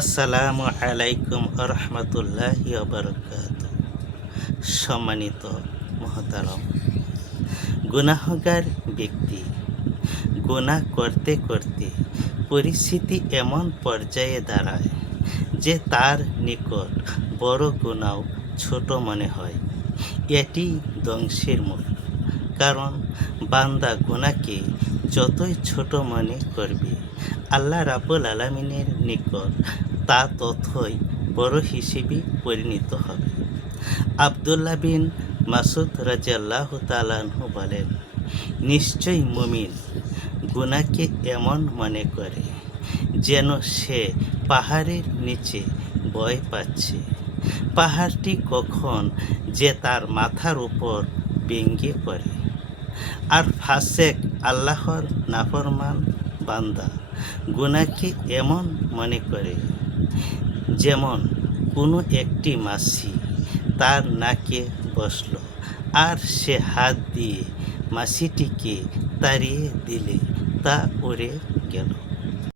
আসসালামু আলাইকুম আরহামতুল্লাহি বারাকাতুহু। সম্মানিত মহতারম, গুনাহগার ব্যক্তি গুনাহ করতে করতে পরিস্থিতি এমন পর্যায়ে দাঁড়ায় যে তার নিকট বড় গুনাহ ছোট মনে হয়। এটি ধ্বংসের মূল। কারণ বান্দা গুনাহকে যতই ছোট মনে করবে, আল্লাহ রাব্বুল আলামিনের নিকট তা ততই বড় হিসেবে পরিণত হবে। আব্দুল্লাহ বিন মাসুদ রাদিয়াল্লাহু তাআলা আনহু বলেন, নিশ্চয়ই মুমিন গুনাহকে এমন মনে করে যেন সে পাহাড়ের নিচে ভয় পাচ্ছে, পাহাড়টি কখন যে তার মাথার উপর ভেঙে পড়ে। আর ফাসেক আল্লাহর নাফরমান বান্দা গুনাহকে এমন মনে করে যেমন কোনো একটি মাছি তার নাকে বসল, আর সে হাত দিয়ে মাছিটিকে তাড়িয়ে দিলে তা উড়ে গেল।